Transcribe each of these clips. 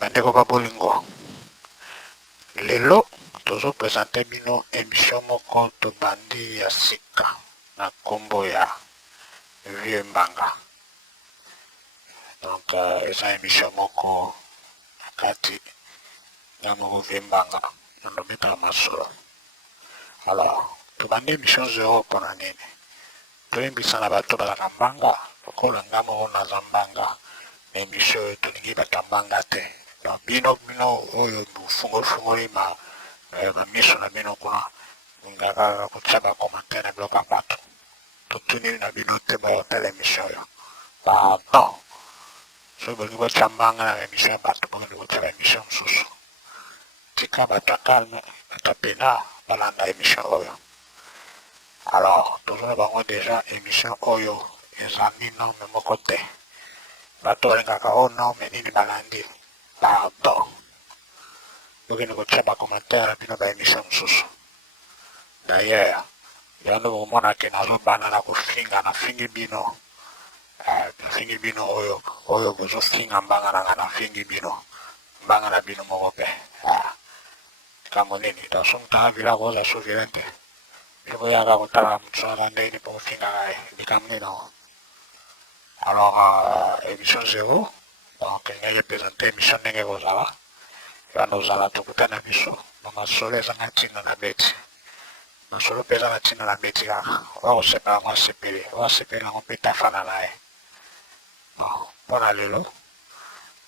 Bandeko ba bolingo, lelo tozopresente bino émission moko tobandi ya sika na nkombo ya Vieux Mbanga. Donc eza émission moko na kati ya moko Vieux Mbanga na lobetaka masolo. Alors tobandi émission 0 mpona nini? Toyembisa na bato bazaka mbanga lokola nga moko naza mbanga na émission oyo tolingi bato ya mbanga te. Donc bino oyo bofungoli bamiso na bino kuna lingaka kotia bacommentaire na biloko ya bato totunili na bino te bayotala émission oyo. Pardon, soki bolingi botia mbanga na émission ya bato bolingi kotia baémission mosusu. Tika bato ya calme, bato ya pena balanda émission oyo. Alors tozona bango déjà émission oyo ezali norme moko te, bato balingaka o norme nini balandi. Pardon, bokende kotia bacommentaire na bino baémission mosusu. D'ailleurs yango bomonake nazobana na kofinga nafingi bino oyo bozofinga mbanga na nga nafingi bino mbanga na bino moko mpe likambo nini tosomtaka bilako oza souverain te boyaka kotala motu aza ndenge mpo kofingaka ye likambo nini nango. Alors émission 0 donc ngaki epresente émission ndenge kozala wana ozala tokutana biso bamasolo ezanga ntina na beti masolo mpe eza na ntina na beti kaka wakosepela yango asepeli wakosepeli yango mpe tafana na ye. Mpona lelo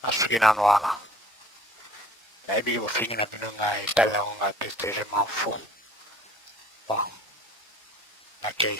nasuki nano wana nayebiki bofingi na bino ngai etali yango ngai te je m'en fous. Bon, okay.